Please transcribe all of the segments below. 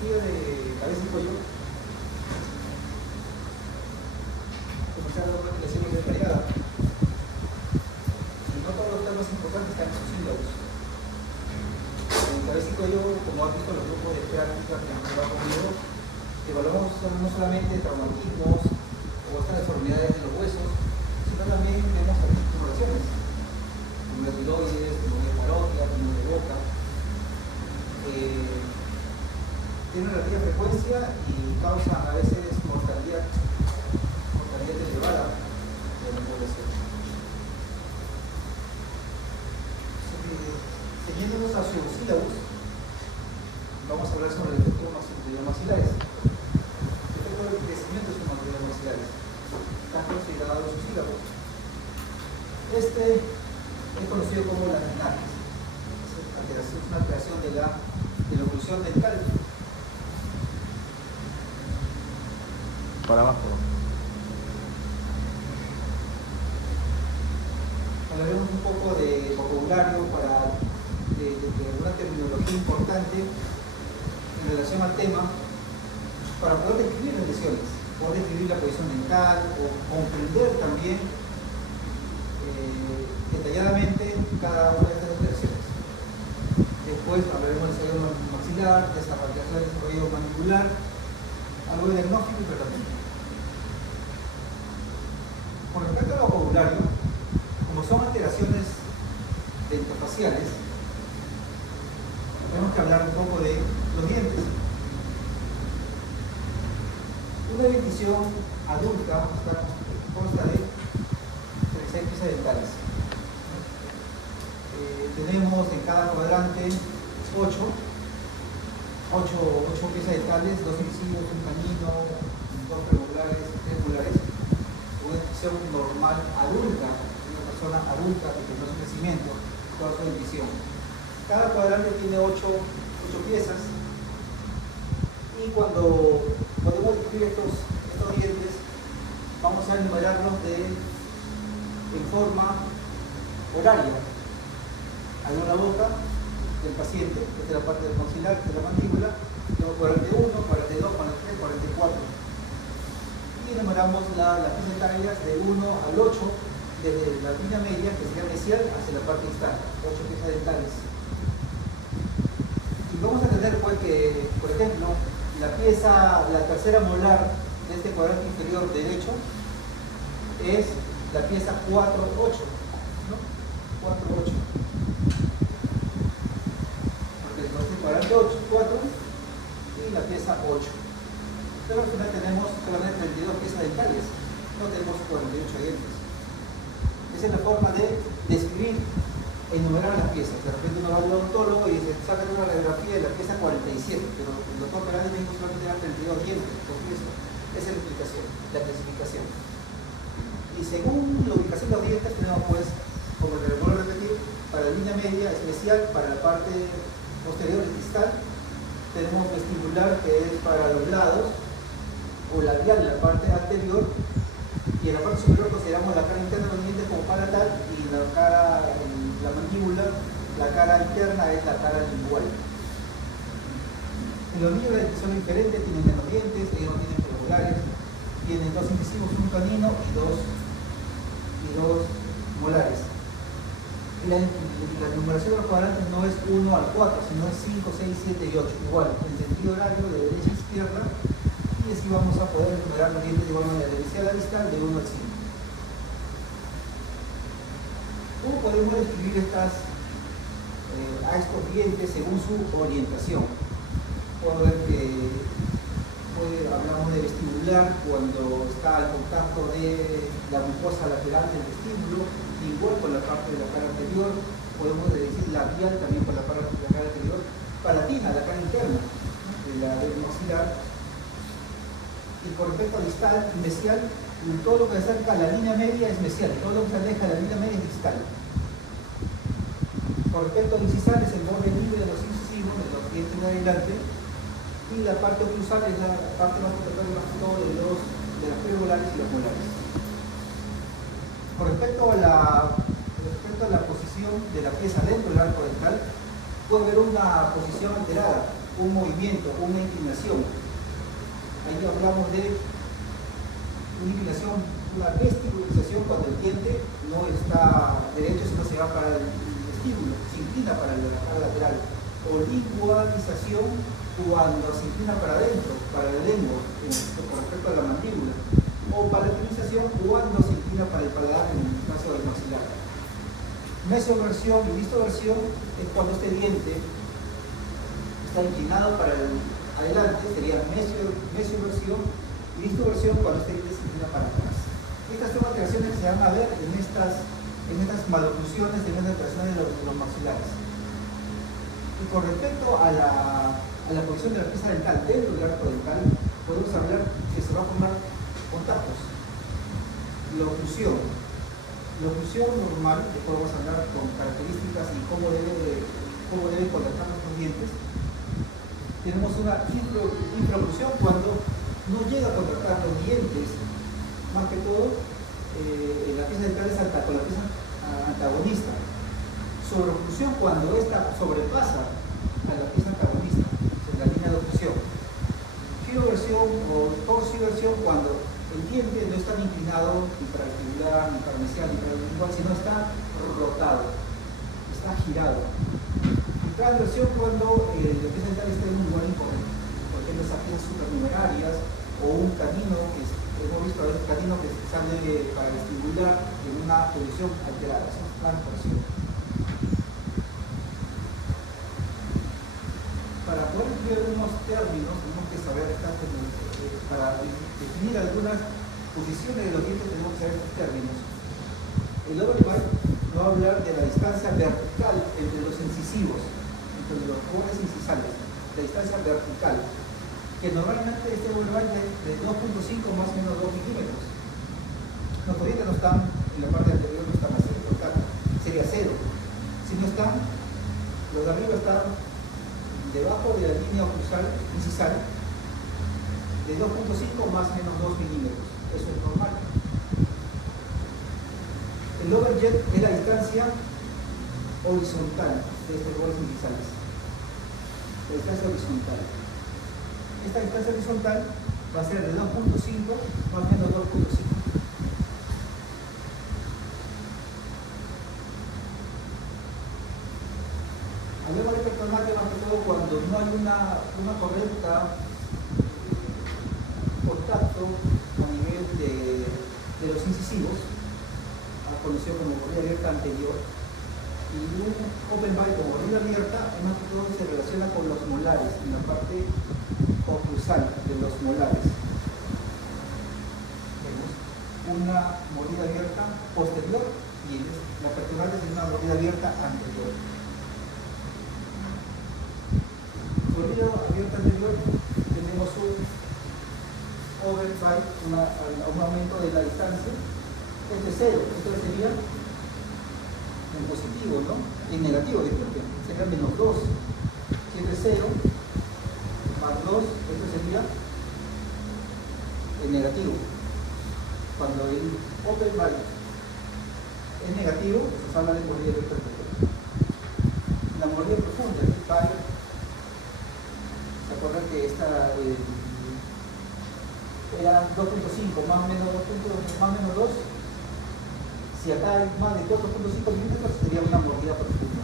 cirugía de cabeza y cuello, comenzar a dar lesiones de variada. Y no todos los temas importantes están en sus sílabos. En cabeza y cuello, como han visto los grupos de práctica que han llevado conmigo, evaluamos no solamente traumatismos o otras deformidades de los huesos, sino también vemos articulaciones, como las tiroides, neumonía parótida, neumonía de boca. Tiene relativa frecuencia y causa a veces mortalidad elevada de la población. Siguiéndonos a sus sílabos, vamos a hablar sobre el efecto de maxilares. El efecto del crecimiento de sus mandíbulas maxilares. Están considerados sus sílabos. Este es conocido como la meningitis. Es una alteración de la oclusión dental. Para abajo. Hablaremos un poco de vocabulario de alguna terminología importante en relación al tema para poder describir las lesiones, poder describir la posición dental o comprender también detalladamente cada una de estas alteraciones. Después hablaremos del desarrollo maxilar, desarrollo mandibular, algo de diagnóstico y tratamiento. Con respecto al vocabulario, como son alteraciones dentofaciales, tenemos que hablar un poco de los dientes. Una dentición adulta consta de 36 piezas dentales. Tenemos en cada cuadrante 8 piezas dentales, 2 incisivos, un canino, 2 premolares, 3 molares. Una dentición normal adulta, una persona adulta que tiene su crecimiento, toda su dentición. Cada cuadrante tiene 8 piezas y cuando podemos describir estos dientes, vamos a enumerarlos en forma horaria. Hay una boca del paciente, esta es la parte del maxilar, esta es la mandíbula, luego 41, 42, 43, 44. Y enumeramos las piezas dentarias de 1 al 8, desde la línea media, que sería mesial, hacia la parte distal, 8 piezas dentales. Y vamos a tener pues que, por ejemplo, la tercera molar de este cuadrante inferior derecho es la pieza 4-8, ¿no? 4-8. Porque entonces el cuadrante 4 y la pieza 8. Pero al final tenemos solamente 32 piezas dentales, no tenemos 48 dientes. Esa es la forma de describir e enumerar las piezas. De repente uno va al odontólogo y dice, saca una radiografía de la pieza 47, pero el doctor Perales dijo solamente eran 32 dientes, por eso. Esa es la explicación, la clasificación. Y según la ubicación de los dientes tenemos pues, como les vuelvo a repetir, para la línea media especial, para la parte posterior y distal, tenemos vestibular que es para los lados, o labial en la parte anterior, y en la parte superior consideramos la cara interna de los dientes como palatal y la mandíbula, la cara interna es la cara lingual. En los niños son diferentes, tienen menos dientes, ellos no tienen premolares, tienen 2 incisivos, un canino y dos molares. La numeración de los cuadrantes no es 1 al 4, sino es 5, 6, 7 y 8. Igual, en sentido horario de derecha a izquierda, y así vamos a poder enumerar los dientes de igual manera, de inicial a distal, de 1 al 5. ¿Cómo podemos describir a estos dientes según su orientación? Puedo ver que hablamos de vestibular cuando está al contacto de la mucosa lateral del vestíbulo, igual con la parte de la cara anterior. Podemos decir labial también por la parte de la cara anterior, palatina, la cara interna del maxilar. Y con respecto a distal y mesial, todo lo que se acerca a la línea media es mesial, todo lo que se aleja de la línea media es distal. Con respecto a incisal es el borde libre de los incisivos, de los dientes de adelante, y la parte oclusal es la parte más importante de las premolares y los molares. Con respecto a la posición de la pieza dentro del arco dental, puede haber una posición alterada. un movimiento, una inclinación. Ahí hablamos de una inclinación, una vestibulización cuando el diente no está derecho, sino se va para el vestíbulo, se inclina para la cara lateral. O lingualización cuando se inclina para adentro, para la lengua, con respecto a la mandíbula. O palatinización cuando se inclina para el paladar en el caso del maxilar. Mesoversión y distoversión es cuando este diente está inclinado para el adelante, sería mesioversión, y distoversión cuando este diente se inclina para atrás. Estas son alteraciones que se van a ver en estas maloclusiones, en estas alteraciones de los maxilares. Y con respecto a la posición de la pieza dental dentro del arco dental, podemos hablar que se va a formar contactos. La oclusión normal, después vamos a hablar con características y cómo debe conectar los dientes. Tenemos una infraoclusión cuando no llega a contactar los dientes, más que todo la pieza dental es con la pieza antagonista. Sobreoclusión cuando esta sobrepasa a la pieza antagonista, en la línea de oclusión. Giroversión o torsiversión cuando el diente no está inclinado ni para vestibular, ni para mesial, ni para lingual, sino está rotado, está girado. Y transversión cuando la pieza dental está en un lugar incorrecto, por ejemplo, esas piezas supernumerarias o un canino, que hemos visto a veces canino que sale para vestibular en una posición alterada, eso es transversión. Para poder incluir algunos términos, tenemos que saber para definir algunas posiciones de los dientes, tenemos que saber estos términos. El overbite va a hablar de la distancia vertical entre los incisivos, entre los bordes incisales, la distancia vertical, que normalmente este overbite es de 2.5 más o menos 2 milímetros. Nuestros dientes no están en la parte anterior, no están así, por tanto, sería 0. Si no están, los de arriba están debajo de la línea oclusal incisal de 2.5 más o menos 2 milímetros. Eso es normal. El overjet es la distancia horizontal de estos bordes incisales. La distancia horizontal. Esta distancia horizontal va a ser de 2.5 más o menos 2.5. Hablemos de pectornaque más que todo cuando no hay una correcta contacto a nivel de los incisivos, conocido como mordida abierta anterior, y un open bite con mordida abierta, más que todo se relaciona con los molares, en la parte oclusal de los molares. Vemos una mordida abierta posterior y la pectoral es una mordida abierta anterior. Mordida abierta anterior, tenemos un overbite, un aumento de la distancia. Este es 0, esto sería en positivo, ¿no? En negativo, disculpen, sería menos 2. Si este es 0, más 2, esto sería en negativo. Cuando el overbite es negativo, se habla de mordida abierta anterior. La mordida profunda, el bite, ¿se acuerdan que esta era 2.5 más o menos 2? Si acá hay más de 4.5 milímetros, sería una mordida profunda.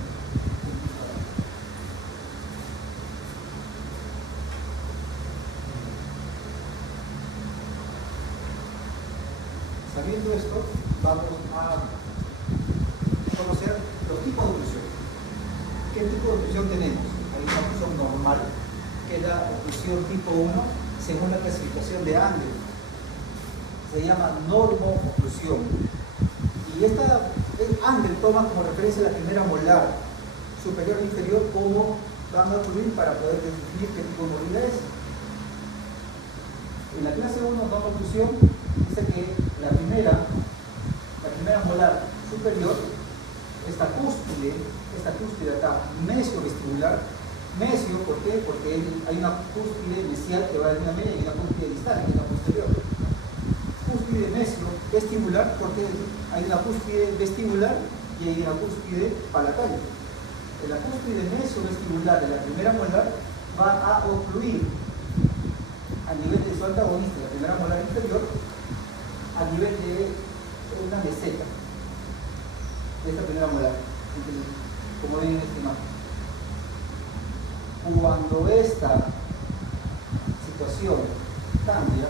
Sabiendo esto, vamos a conocer los tipos de oclusión. ¿Qué tipo de oclusión tenemos? Hay una oclusión normal, que es la oclusión tipo 1, según la clasificación de Andel. Se llama normoclusión. Y esta Andel toma como referencia la primera molar, superior e inferior, como van a ocluir para poder definir qué tipo de mordida es. En la clase 1, normoclusión, dice que la primera molar superior, esta cúspide acá, mesio-vestibular. Mesio, ¿por qué? Porque hay una cúspide mesial que va de una media y una cúspide distal, que es la posterior. Cúspide mesio vestibular, porque hay una cúspide vestibular y hay una cúspide palataria. En la cúspide mesio vestibular de la primera molar va a ocluir a nivel de su antagonista, la primera molar inferior, a nivel de una meseta de esta primera molar, como ven en esta imagen. Cuando esta situación cambia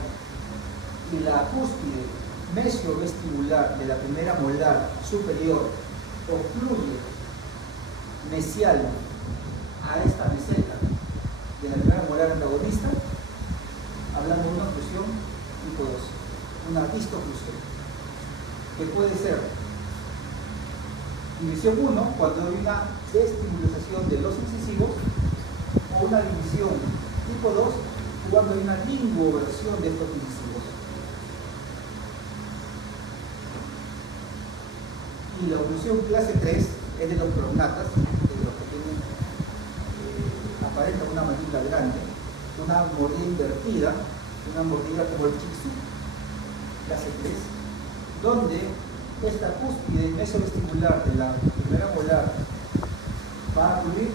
y la cúspide mesiovestibular de la primera molar superior ocluye mesial a esta meseta de la primera molar antagonista, hablamos de una oclusión tipo 2, una distoclusión, que puede ser división 1 cuando hay una desestimulización de los incisivos, o una división tipo 2 cuando hay una lingoversión de estos incisivos. Y la oclusión clase 3 es de los prognatas, de los que tienen aparenta una mandíbula grande, una mordida invertida, una mordida como el Chixu, clase 3, donde esta cúspide mesovestibular de la primera molar va a ocluir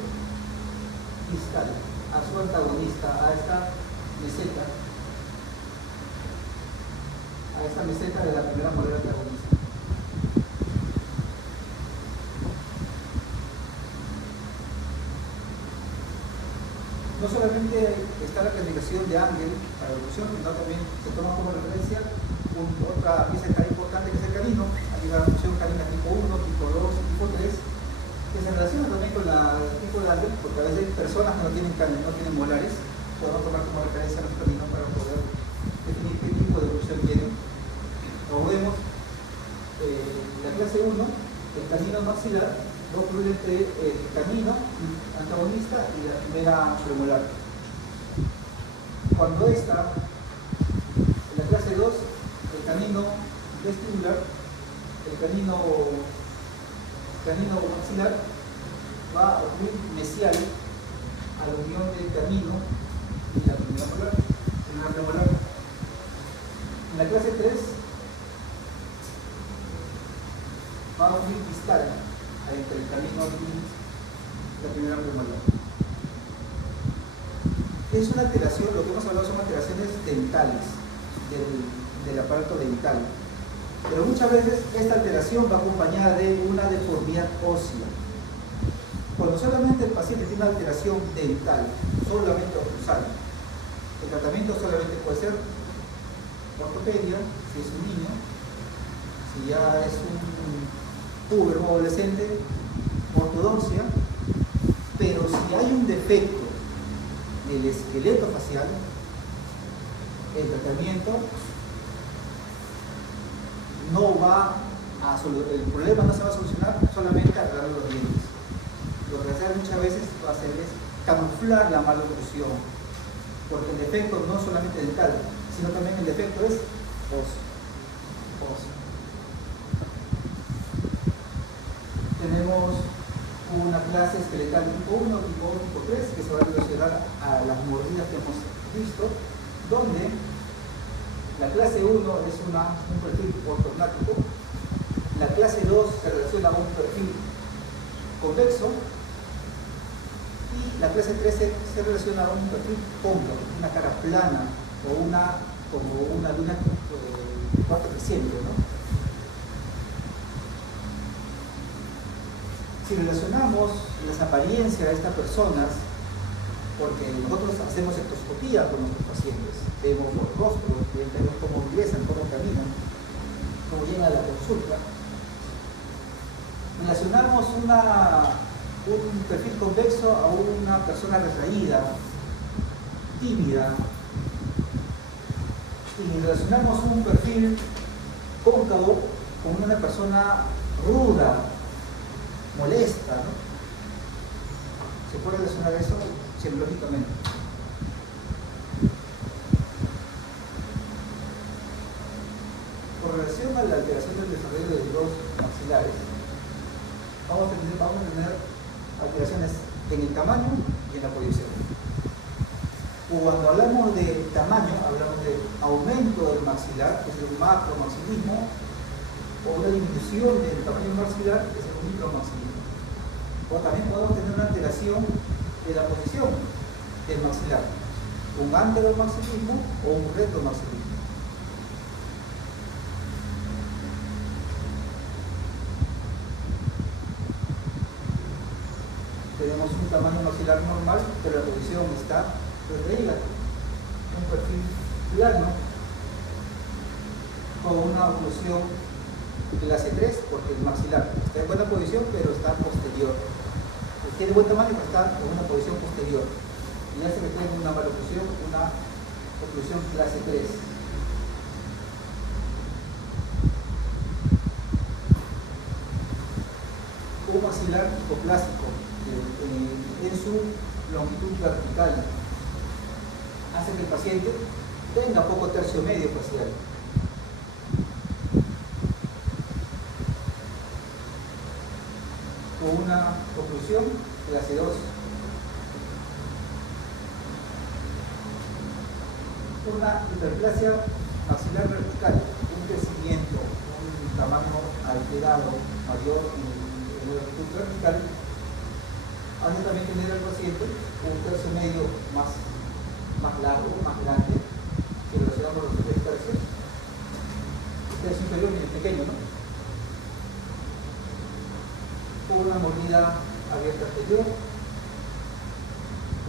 distal a su antagonista, a esta meseta de la primera molar antagonista. No solamente está la clasificación de Ángel para la oclusión, sino también se toma como referencia otra pieza de cara importante que es el canino. Hay la oclusión canina tipo 1, tipo 2 y tipo 3, que se relaciona también con el tipo de Ángel, porque a veces hay personas que no tienen canino, no tienen molares, podemos tomar como referencia los caninos para poder definir qué tipo de oclusión tienen. Como vemos, la clase 1, el canino maxilar, va a ocluir entre el canino antagonista y la primera premolar. Cuando esta, en la clase 2, el canino vestibular, el canino maxilar, va a ocluir mesial a la unión del canino y la primera premolar. En la clase 3, va a ocluir distal entre el canino y la primera premolar. Es una alteración, lo que hemos hablado son alteraciones dentales del aparato dental, pero muchas veces esta alteración va acompañada de una deformidad ósea. Cuando solamente el paciente tiene una alteración dental, solamente oclusal, el tratamiento solamente puede ser ortopedia, si es un niño, si ya es un puber o adolescente, ortodoncia, pero si hay un defecto del esqueleto facial, el tratamiento no va a el problema no se va a solucionar solamente arreglando los dientes. Lo que hacer muchas veces va a hacer es camuflar la mala oclusión, porque el defecto no es solamente dental, sino también el defecto es óseo. Tenemos una clase esqueletal tipo 1, tipo 2, tipo 3, que se va a relacionar a las mordidas que hemos visto, donde la clase 1 es un perfil ortognático, la clase 2 se relaciona a un perfil convexo y la clase 3 se relaciona a un perfil cóncavo, una cara plana o como una luna cuarto creciente, ¿no? Si relacionamos las apariencias de estas personas, porque nosotros hacemos ectoscopía con nuestros pacientes, vemos los rostros, vemos cómo ingresan, cómo caminan, cómo llegan a la consulta, relacionamos un perfil convexo a una persona retraída, tímida, y relacionamos un perfil cóncavo con una persona ruda, molesta, ¿no? ¿Se puede relacionar eso semiológicamente? Con relación a la alteración del desarrollo de los maxilares, vamos a tener alteraciones en el tamaño y en la proyección. Cuando hablamos de tamaño, hablamos de aumento del maxilar, que es el macromaxilismo, o una disminución del tamaño maxilar, que es el micromaxilismo. O también podemos tener una alteración de la posición, del maxilar, un anteromaxilismo o un retromaxilismo. Tenemos un tamaño maxilar normal, pero la posición está retraída, un perfil plano con una oclusión clase 3, porque el maxilar está en buena posición, pero está posterior. Tiene buen tamaño, pero está en una posición posterior. Y hace que tenga una maloclusión, una oclusión clase 3. Un maxilar hipoplásico en su longitud vertical hace que el paciente tenga poco tercio medio facial. Con una oclusión clase 2. Una hiperplasia maxilar vertical, un crecimiento, un tamaño alterado mayor en la longitud vertical, hace también tener al paciente un tercio medio más largo, más grande, si relacionamos los 3 tercios. El tercio inferior es pequeño, ¿no? Con una mordida abierta anterior,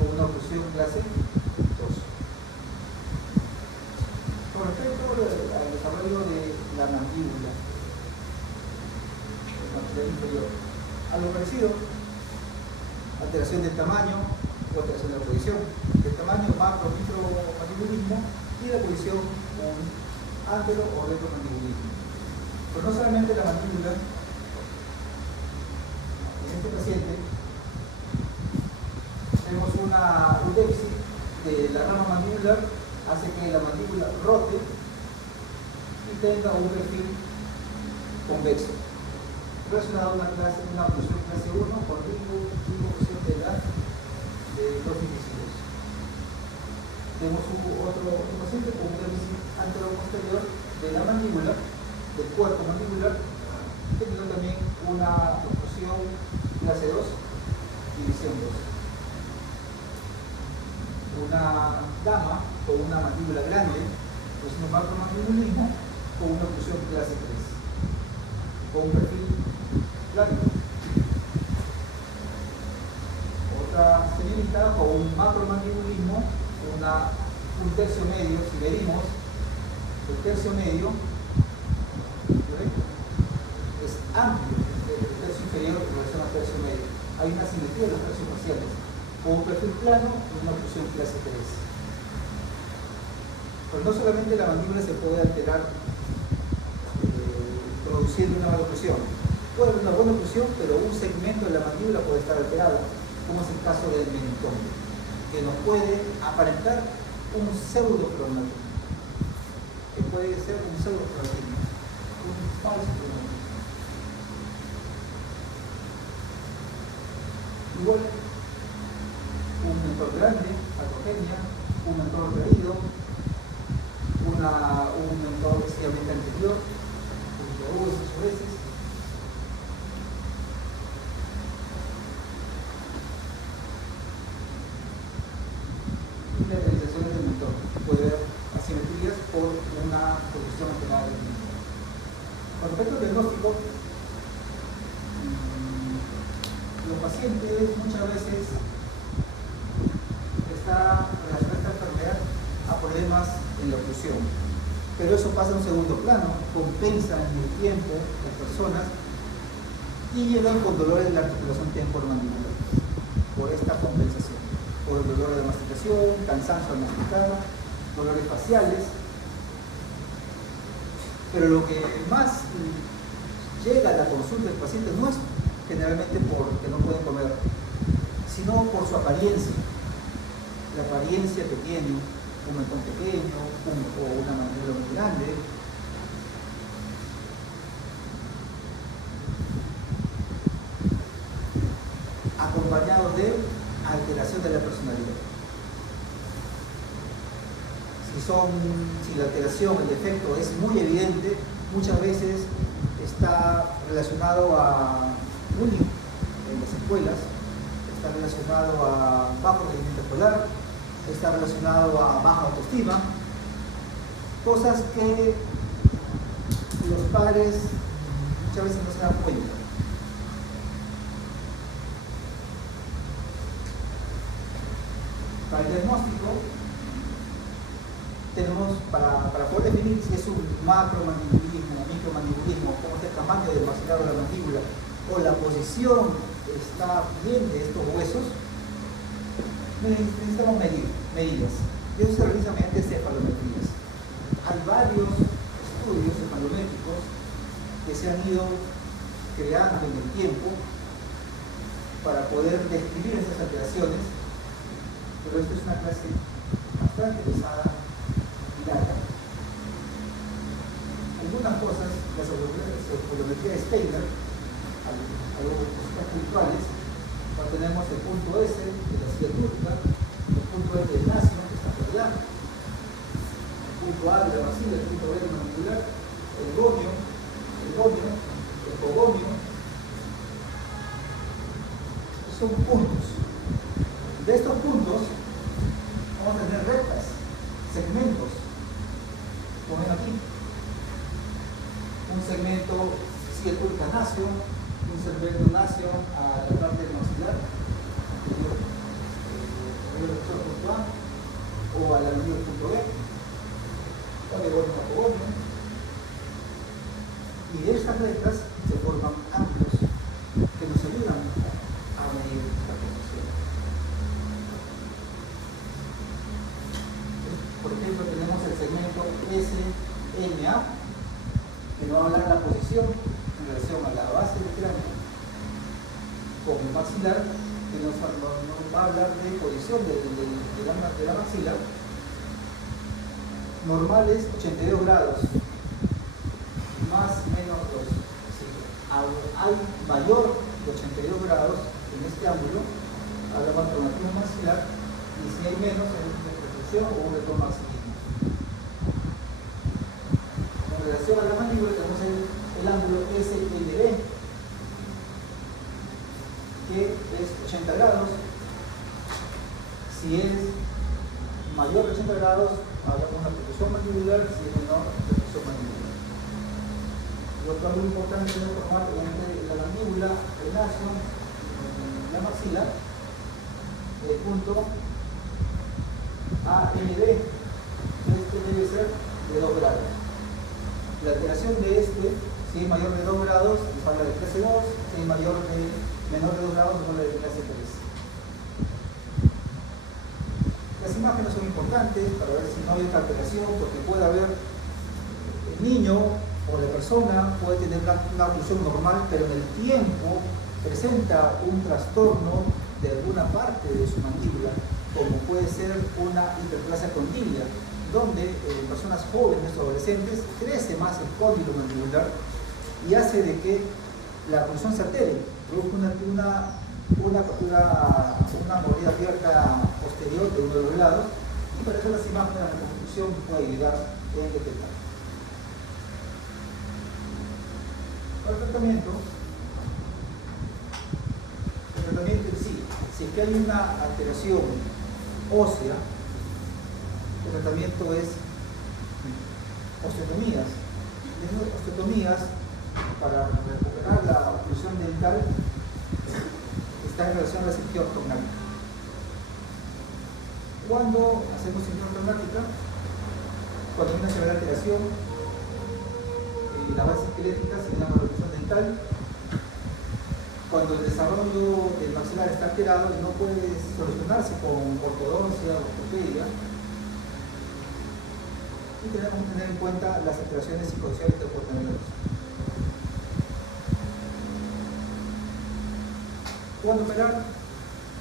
con una oclusión clase 2. Con respecto al desarrollo de la mandíbula, el maxilar inferior, algo parecido. Alteración del tamaño o alteración de la posición. El tamaño, macro, micromandibulismo, y la posición, un antero o retromandibulismo. Pero no solamente la mandíbula, en este paciente tenemos un déficit de la rama mandibular, hace que la mandíbula rote y tenga un perfil convexo, relacionado a una oclusión clase 1 con oclusión de los incisivos. Tenemos otro paciente con un déficit anteroposterior de la mandíbula, del cuerpo mandibular, teniendo también una oclusión clase 2, división 2. Una dama con una mandíbula grande, pues un macromandibulismo con una oclusión clase 3, con un perfil plano. Otra señorita con un macromandibulismo, un tercio medio, si medimos, el tercio medio es amplio, el tercio inferior en relación al tercio medio. Hay una simetría de los tercios faciales, con un perfil plano y una oclusión clase 3. Pero no solamente la mandíbula se puede alterar produciendo una mala oclusión. Puede haber una buena oclusión, pero un segmento de la mandíbula puede estar alterado, como es el caso del mentón, que nos puede aparentar un pseudo-pronotismo, que puede ser un pseudo-pronotismo, un falso pronotismo. Igual, un mentón grande, acogenia, un mentón retraído, un mentón excesivamente anterior, muchas veces. Y la realización del mentón puede haber asimetrías por una posición alterada del mentón. Con respecto al diagnóstico, los pacientes muchas veces está relacionada esta enfermedad a problemas en la oclusión, pero eso pasa a un segundo plano, compensa en el tiempo las personas y llegan con dolores de la articulación temporomandibular por esta compensación, por el dolor de la masticación, cansancio al masticar, dolores faciales. Pero lo que más llega a la consulta del paciente no es generalmente porque no pueden comer, sino por su apariencia, la apariencia que tiene un mentón pequeño o una mandíbula muy grande. Acompañados de alteración de la personalidad. Si la alteración, el defecto es muy evidente, muchas veces está relacionado a bullying en las escuelas, está relacionado a bajo rendimiento escolar, está relacionado a baja autoestima, cosas que los padres muchas veces no se dan cuenta. Para el diagnóstico tenemos, para poder definir si es un macromandibulismo o micromandibulismo, cómo es el tamaño del maxilar o la mandíbula, o la posición está bien de estos huesos, necesitamos medidas. Y eso se realiza mediante cefalometrías. Hay varios estudios cefalométricos que se han ido creando en el tiempo para poder describir estas alteraciones, pero esta es una clase bastante pesada y larga. Algunas cosas, la cefalometría de Steiner, algunas cosas puntuales, tenemos el punto S de la silla turca, el punto S del nacio, que está por allá, el punto A de la maxila, el punto B de la mandibular, el gonio, el cogonio. Son puntos. De estos puntos vamos a tener rectas, segmentos, como ven aquí. Un segmento silla turca nacio, un segmento nacio a la parte del maxilar, punto A, o al anillo punto B, también bueno a cogonio. Y de estas rectas se forman ángulos que nos ayudan a medir la posición. Por ejemplo, tenemos el segmento SMA, que nos va a hablar de la posición en relación a la base del cráneo con el maxilar, que nos va a hablar de posición de la maxila. Normal es 82 grados, más menos 2. Si hay mayor de 82 grados en este ángulo, hablamos de traumatismo maxilar, y si hay menos, es una retracción o un retromaxilismo. En relación a la mandíbula tenemos el ángulo SLB, que es 80 grados. Si es mayor de 80 grados, hablamos de una protrusión mandibular, si es menor, protrusión mandibular. Lo que es muy importante es formar entre la mandíbula, el nacio, la maxila, el punto ANB, este debe ser de 2 grados. La alteración de este, si es mayor de 2 grados, nos habla de clase 2, si es menor de 2 grados, nos habla de clase 3. Las imágenes son importantes para ver si no hay otra alteración, porque puede haber el niño o la persona puede tener una oclusión normal, pero en el tiempo presenta un trastorno de alguna parte de su mandíbula, como puede ser una hiperplasia condilia, donde en personas jóvenes o adolescentes crece más el cóndilo mandibular y hace de que la oclusión se altere, produce una mordida abierta posterior de uno de los lados, y por eso las imágenes de la reconstrucción pueden ayudar en detectar. Para el tratamiento en sí, si es que hay una alteración ósea, el tratamiento es osteotomías. Y esas osteotomías, para recuperar la oclusión dental, está en relación a la cirugía ortognática. Cuando hacemos cirugía ortognática, cuando hay una severa alteración, la base esquelética se llama oclusión dental. Cuando el desarrollo del maxilar está alterado y no puede solucionarse con ortodoncia o ortopedia, y tenemos que tener en cuenta las alteraciones psicosociales que pueden tener. ¿Cuándo operar?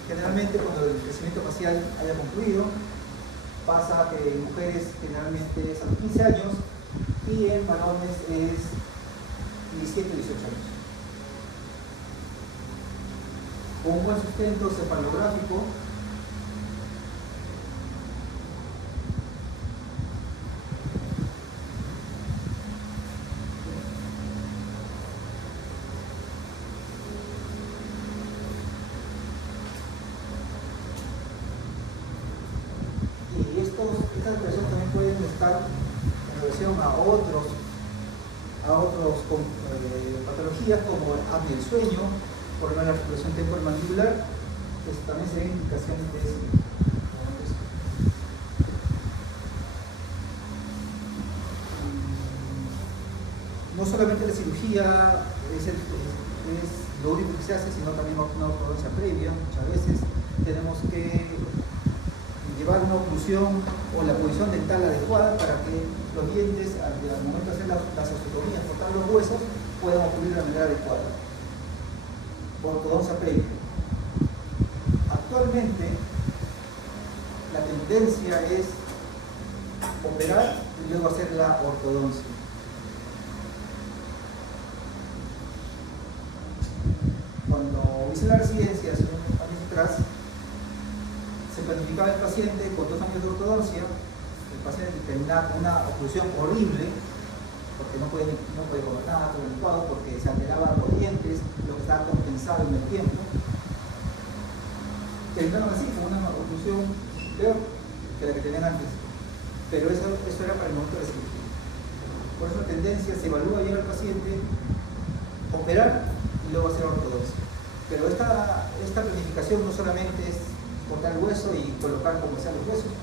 Generalmente cuando el crecimiento facial haya concluido, pasa que en mujeres generalmente es a los 15 años y en varones es 17 18 años. Con un buen sustento cefalográfico, relación a otros patologías como el apnea del sueño, problemas de la articulación temporomandibular, pues también se ven indicaciones de ese. No solamente la cirugía es lo único que se hace, sino también una ortodoncia previa. Muchas veces tenemos que llevar una oclusión o la posición dental adecuada para que los dientes, al momento de hacer las osteotomías, cortar los huesos, puedan ocurrir de manera adecuada. Ortodoncia previa. Actualmente, la tendencia es operar y luego hacer la ortodoncia. Cuando hice la residencia hace unos años atrás, se planificaba el paciente con 2 años de ortodoncia. El paciente tenía una oclusión horrible, porque no puede comer nada, todo licuado, porque se alteraban los dientes, lo que estaba compensado en el tiempo. Terminaron así, con una oclusión peor que la que tenían antes. Pero eso era para el momento de la cirugía. Por eso la tendencia se evalúa bien al paciente, operar y luego hacer ortodoncia. Pero esta planificación no solamente es cortar el hueso y colocar como sean los huesos,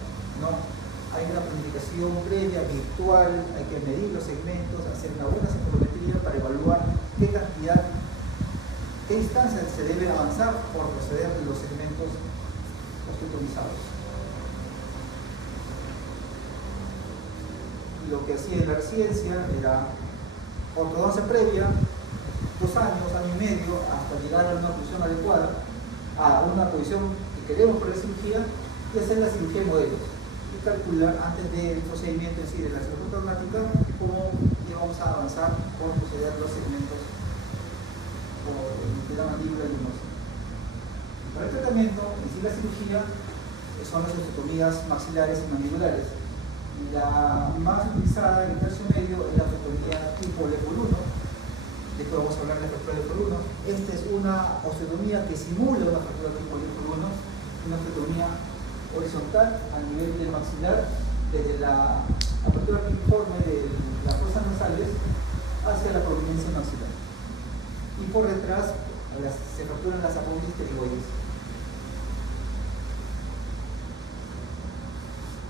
no. Hay una planificación previa, virtual, hay que medir los segmentos, hacer una buena cefalometría para evaluar qué cantidad, qué instancias se debe avanzar por proceder de los segmentos osteotomizados. Lo que hacía en la residencia era ortodoncia previa, 2 años, año y medio, hasta llegar a una oclusión adecuada, a una posición que queremos para la cirugía, y hacer la cirugía de modelos. Y calcular antes del procedimiento en sí de la cirugía traumática cómo íbamos a avanzar por proceder los segmentos de la mandíbula luminosa. Para el tratamiento, en sí la cirugía, son las osteotomías maxilares y mandibulares. La más utilizada en el tercio medio es la osteotomía tipo LEPOR 1. Después vamos a hablar de la fractura LEPOR 1. Esta es una osteotomía que simula una fractura tipo LEPOR 1, una osteotomía horizontal a nivel del maxilar, desde la apertura piriforme de las fosas nasales hacia la prominencia maxilar. Y por detrás se fracturan las apófisis pterigoides.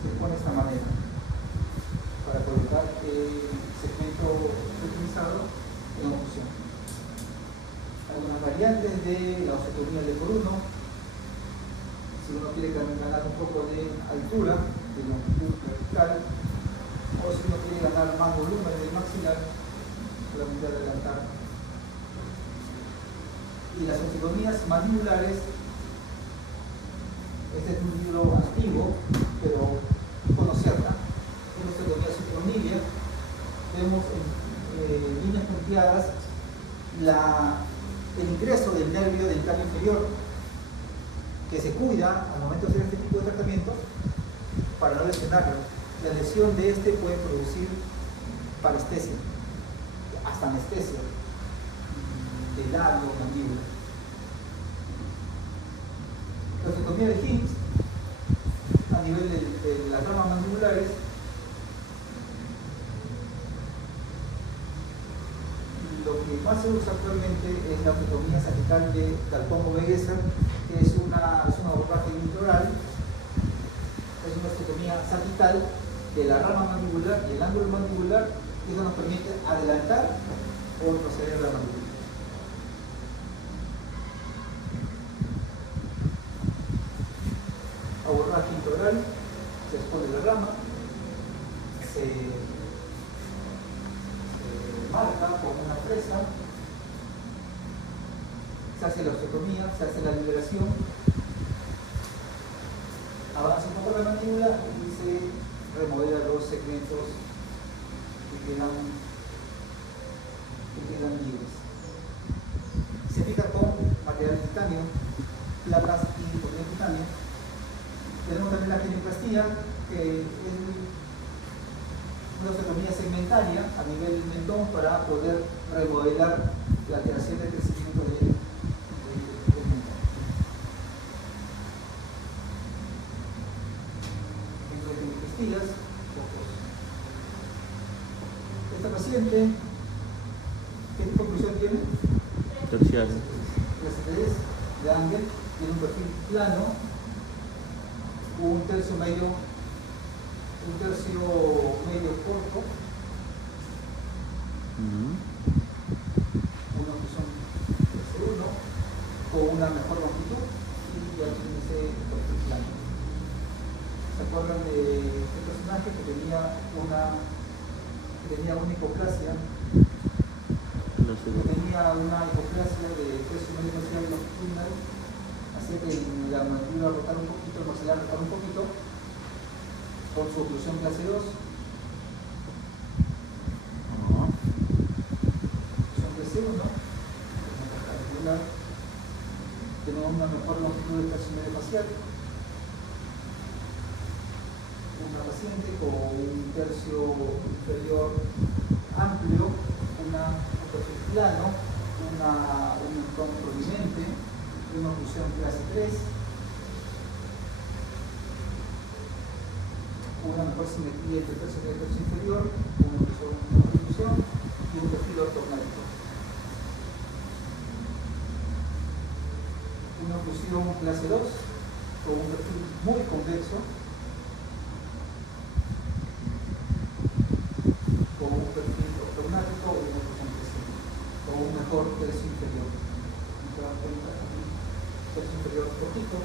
Se pone de esta manera para colocar el segmento utilizado en oclusión. Algunas variantes de la osteotomía LEPOR 1. Si uno quiere ganar un poco de altura, de longitud vertical, o si uno quiere ganar más volumen del maxilar, solamente adelantar. Y las osteotomías mandibulares, este es un libro antiguo, pero conocerla, es la osteotomía supraomnilia. Vemos en líneas punteadas el ingreso del nervio dental inferior, que se cuida al momento de hacer este tipo de tratamiento para no lesionarlo. La lesión de este puede producir parestesia, hasta anestesia del labio o mandíbula. La osteotomía de Hincks, a nivel de las ramas mandibulares, lo que más se usa actualmente es la osteotomía sagital de Daltongo-Wegesser, que es un abordaje intraoral, es una osteotomía sagital de la rama mandibular y el ángulo mandibular, y eso nos permite adelantar o proceder a la mandíbula. Abordaje intraoral, se expone la rama, se marca con una fresa, se hace la osteotomía, se hace la liberación, avanza un poco la mandíbula y se remodela los segmentos que quedan libres. Se fija con material de titanio, placas y poliuretano. Tenemos también la genioplastia, que es una osteotomía segmentaria a nivel del mentón para poder remodelar la alteración del crecimiento del mentón. Dentro de genioplastías, Esta paciente, ¿qué conclusión tiene? Terciario. Clase 3 de Ángel, tiene un perfil plano, un tercio medio corto, una oclusión clase 1, con una mejor longitud y ya tiene ese perfil plano. ¿Se acuerdan de este personaje que tenía una hipoplasia? Tenía una hipoplasia de tercio medio facial longitudinal, hacía que la mandíbula rotara un poquito, el maxilar rotara un poquito, con su oclusión clase 2. Oclusión clase 1, tenemos una mejor longitud del tercio medio facial. Una paciente con un tercio inferior amplio, un perfil plano, un entorno prominente, una oclusión clase 3, una mejor simetría entre el tercio medio y el tercio inferior, una oclusión y un perfil ortognático. Una oclusión clase 2 con un perfil muy convexo, con un perfil ortognático y una oclusión clase 1, con un mejor tercio inferior. ¿No se dan cuenta? Aquí, tercio inferior cortito.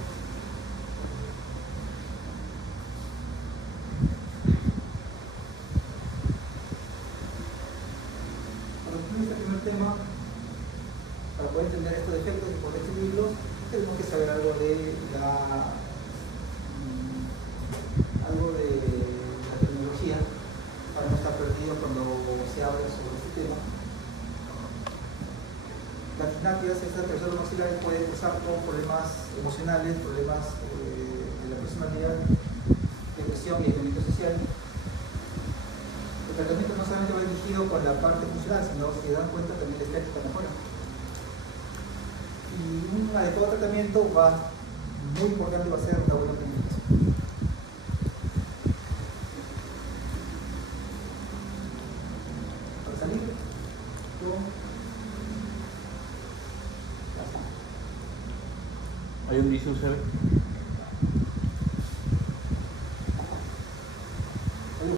Para concluir este primer tema, para poder entender estos defectos y poder escribirlos, tenemos que saber algo de la terminología para no estar perdido cuando se habla sobre este tema. Las disnatias, estas personas maxilares pueden empezar con problemas emocionales, problemas de la personalidad, depresión y aislamiento social. El tratamiento no solamente va dirigido con la parte funcional, sino si se dan cuenta también la estética mejora. Y un adecuado tratamiento muy importante va a ser la buena planificación. Para salir, ¿Hay un dice un